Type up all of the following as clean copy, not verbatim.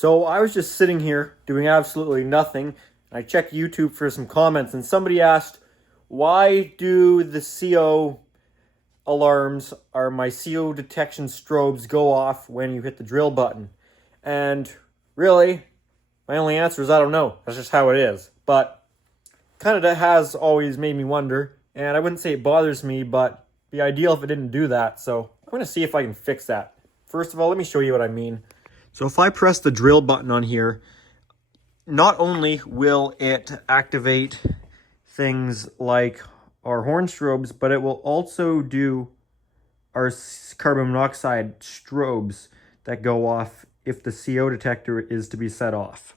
So I was just sitting here doing absolutely nothing. I checked YouTube for some comments, and somebody asked, why do the CO alarms or my CO detection strobes go off when you hit the drill button? And really, my only answer is I don't know. That's just how it is. But kind of has always made me wonder, and I wouldn't say it bothers me, but it'd be ideal if it didn't do that. So I'm going to see if I can fix that. First of all, let me show you what I mean. So if I press the drill button on here, not only will it activate things like our horn strobes, but it will also do our carbon monoxide strobes that go off if the CO detector is to be set off.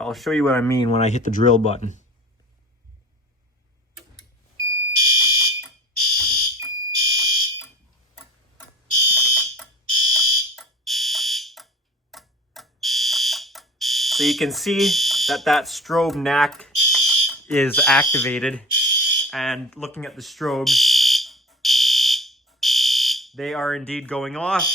I'll show you what I mean when I hit the drill button. So you can see that strobe knack is activated, and looking at the strobes, they are indeed going off.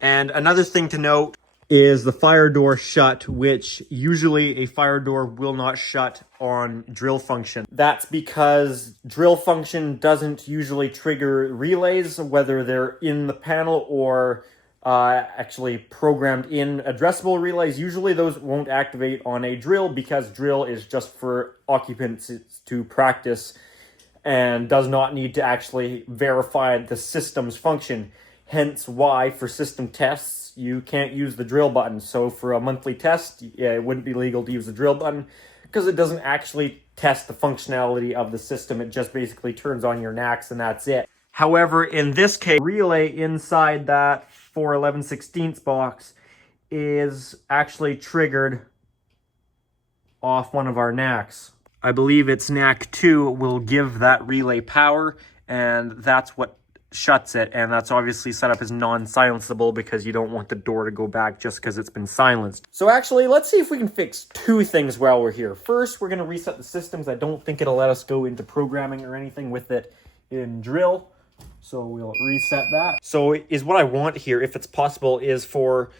And another thing to note is the fire door shut, which usually a fire door will not shut on drill function. That's because drill function doesn't usually trigger relays, whether they're in the panel or actually programmed in addressable relays. Usually those won't activate on a drill because drill is just for occupants to practice and does not need to actually verify the system's function. Hence why for system tests, you can't use the drill button. So for a monthly test, it wouldn't be legal to use the drill button because it doesn't actually test the functionality of the system. It just basically turns on your knacks and that's it. However, in this case, relay inside that 411/16 box is actually triggered off one of our knacks. I believe it's knack 2 will give that relay power, and that's what shuts it, and that's obviously set up as non-silenceable because you don't want the door to go back just because it's been silenced. So actually, let's see if we can fix two things while we're here. First, we're going to reset the systems. I don't think it'll let us go into programming or anything with it in drill, so we'll reset that. So is what I want here, if it's possible, is for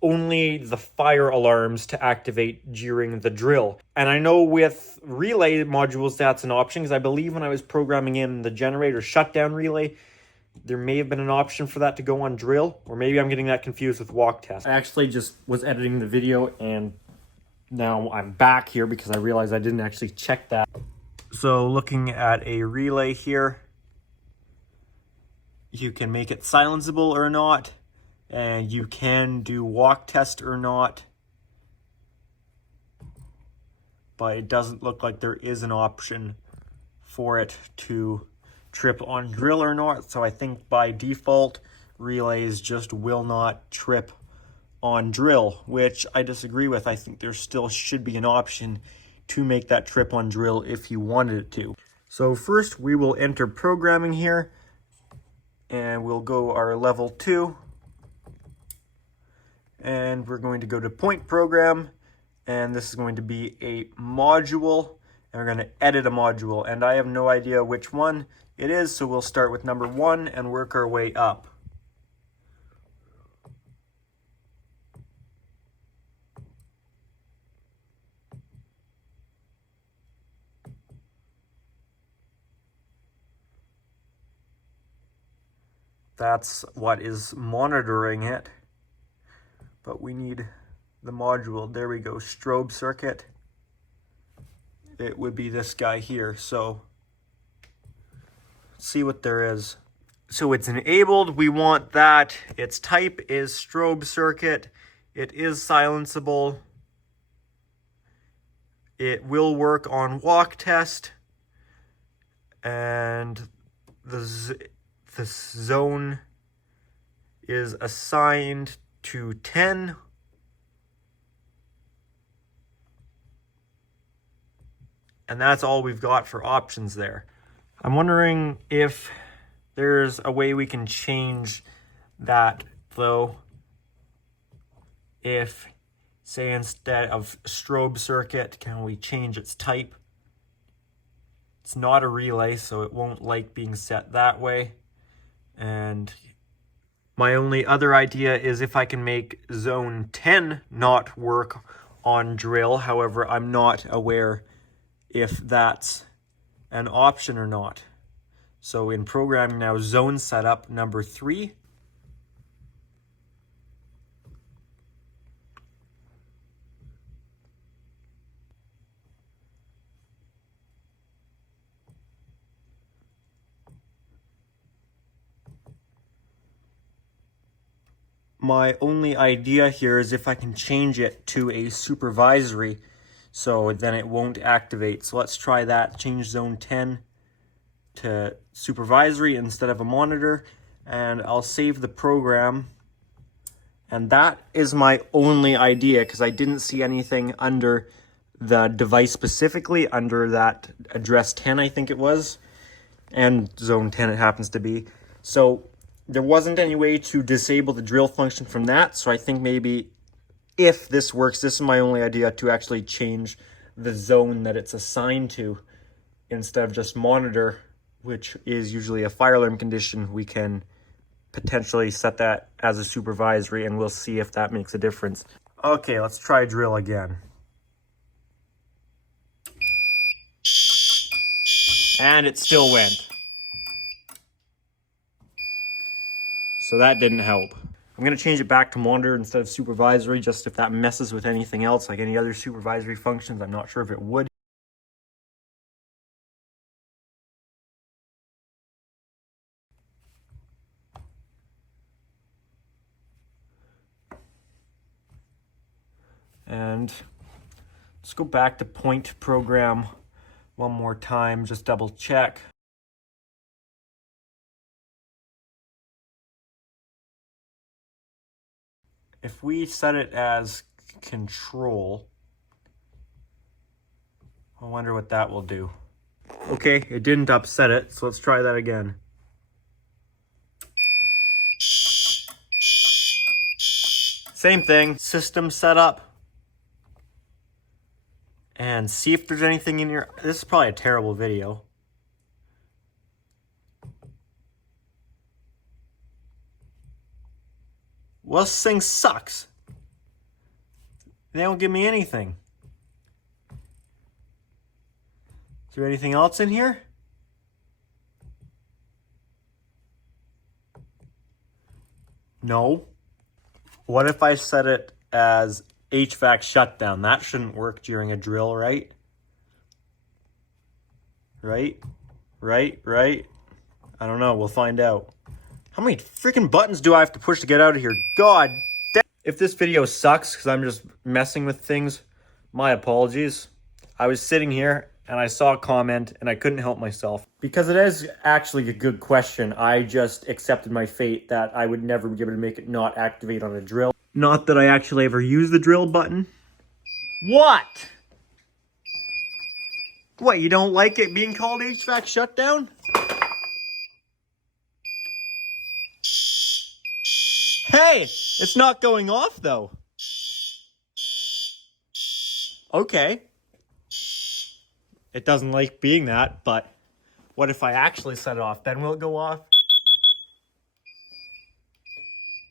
only the fire alarms to activate during the drill. And I know with relay modules that's an option, because I believe when I was programming in the generator shutdown relay, there may have been an option for that to go on drill, or maybe I'm getting that confused with walk test. I actually just was editing the video and now I'm back here because I realized I didn't actually check that. So looking at a relay here, you can make it silenceable or not, and you can do walk test or not, but it doesn't look like there is an option for it to trip on drill or not. So I think by default, relays just will not trip on drill, which I disagree with. I think there still should be an option to make that trip on drill if you wanted it to. So first we will enter programming here, and we'll go our level 2, and we're going to go to point program, and this is going to be a module, and we're going to edit a module, and I have no idea which one it is, so we'll start with number 1 and work our way up. That's what is monitoring it, but we need the module. There we go, strobe circuit. It would be this guy here, so see what there is. So it's enabled, we want that. Its type is strobe circuit. It is silenceable. It will work on walk test, and the zone is assigned to 10. And that's all we've got for options there. I'm wondering if there's a way we can change that though. If, say, instead of strobe circuit, can we change its type? It's not a relay, so it won't like being set that way. And And my only other idea is if I can make zone 10 not work on drill. However, I'm not aware if that's an option or not. So in programming now, zone setup number 3. My only idea here is if I can change it to a supervisory, so then it won't activate. So let's try that. Change zone 10 to supervisory instead of a monitor, and I'll save the program. And that is my only idea, because I didn't see anything under the device specifically, under that address 10, I think it was, and zone 10 it happens to be. So there wasn't any way to disable the drill function from that, so I think maybe if this works, this is my only idea, to actually change the zone that it's assigned to. Instead of just monitor, which is usually a fire alarm condition, we can potentially set that as a supervisory, and we'll see if that makes a difference. Okay, let's try drill again. And it still went. So that didn't help. I'm gonna change it back to monitor instead of supervisory, just if that messes with anything else, like any other supervisory functions. I'm not sure if it would. And let's go back to point program one more time, just double check. If we set it as control, I wonder what that will do. Okay, it didn't upset it, so let's try that again. Same thing, system setup. And see if there's anything in here. This is probably a terrible video. Well, this thing sucks. They don't give me anything. Is there anything else in here? No. What if I set it as HVAC shutdown? That shouldn't work during a drill, right? Right? I don't know. We'll find out. How many freaking buttons do I have to push to get out of here? God damn. If this video sucks because I'm just messing with things, my apologies. I was sitting here and I saw a comment and I couldn't help myself. Because it is actually a good question, I just accepted my fate that I would never be able to make it not activate on a drill. Not that I actually ever use the drill button. What? What, you don't like it being called HVAC shutdown? Hey, it's not going off though. Okay. It doesn't like being that, but what if I actually set it off? Then will it go off?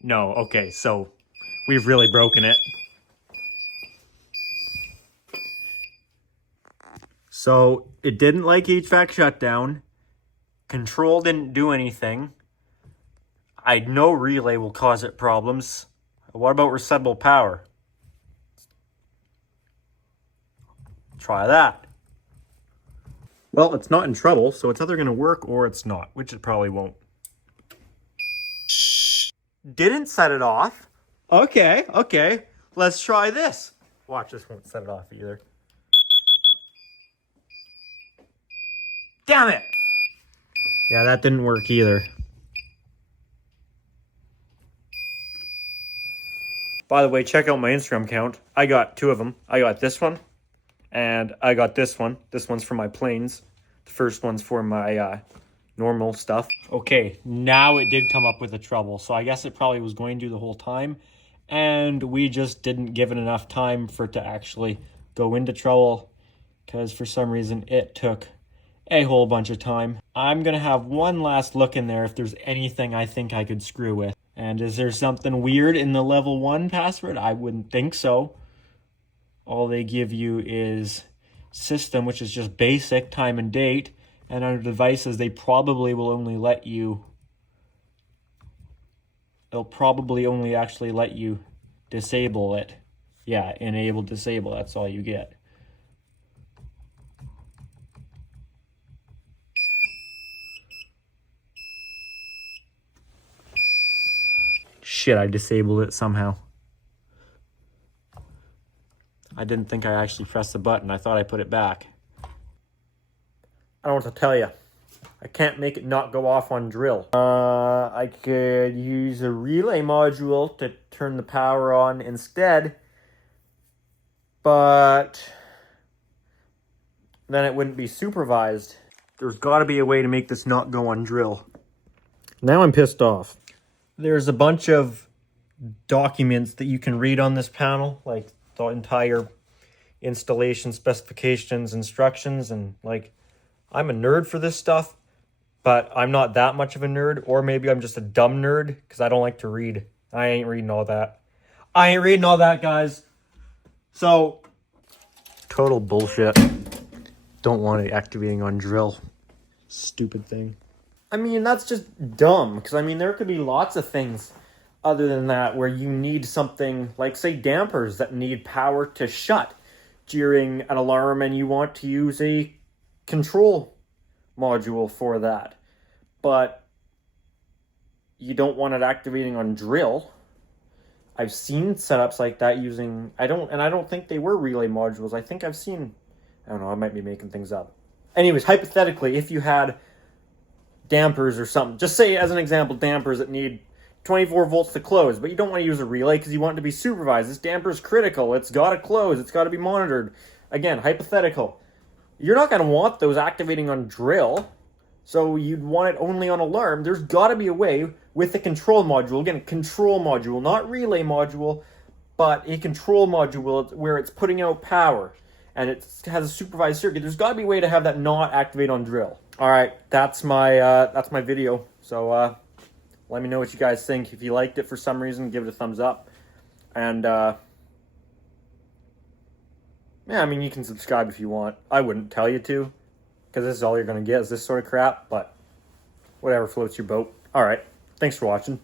No, okay, so we've really broken it. So it didn't like HVAC shutdown. Control didn't do anything. I know relay will cause it problems. What about resettable power? Try that. Well, it's not in trouble, so it's either going to work or it's not, which it probably won't. Didn't set it off. Okay. Let's try this. Watch, this won't set it off either. Damn it! Yeah, that didn't work either. By the way, check out my Instagram account. I got 2 of them. I got this one, and I got this one. This one's for my planes. The first one's for my normal stuff. Okay, now it did come up with a trouble, so I guess it probably was going to the whole time, and we just didn't give it enough time for it to actually go into trouble, because for some reason it took a whole bunch of time. I'm gonna have one last look in there if there's anything I think I could screw with. And is there something weird in the level 1 password? I wouldn't think so. All they give you is system, which is just basic time and date. And under devices, they probably will only let you... They'll probably only actually let you disable it. Yeah, enable, disable, that's all you get. Shit, I disabled it somehow. I didn't think I actually pressed the button. I thought I put it back. I don't know what to tell you. I can't make it not go off on drill. I could use a relay module to turn the power on instead, but then it wouldn't be supervised. There's got to be a way to make this not go on drill. Now I'm pissed off. There's a bunch of documents that you can read on this panel, like the entire installation specifications, instructions, and like, I'm a nerd for this stuff, but I'm not that much of a nerd, or maybe I'm just a dumb nerd because I don't like to read. I ain't reading all that. I ain't reading all that, guys. So, total bullshit. Don't want it activating on drill. Stupid thing. I mean, that's just dumb, because I mean, there could be lots of things other than that where you need something like, say, dampers that need power to shut during an alarm, and you want to use a control module for that, but you don't want it activating on drill. I've seen setups like that using, I don't think they were relay modules. I think I've seen, I don't know, I might be making things up. Anyways, hypothetically, if you had dampers or something, just say as an example, dampers that need 24 volts to close, but you don't want to use a relay because you want it to be supervised. This damper is critical. It's got to close. It's got to be monitored. Again, hypothetical. You're not going to want those activating on drill, so you'd want it only on alarm. There's got to be a way with the control module. Again, control module, not relay module, but a control module where it's putting out power and it has a supervised circuit. There's got to be a way to have that not activate on drill. All right, that's my video. So let me know what you guys think. If you liked it for some reason, give it a thumbs up. And yeah, I mean, you can subscribe if you want. I wouldn't tell you to, because this is all you're going to get is this sort of crap, but whatever floats your boat. All right, thanks for watching.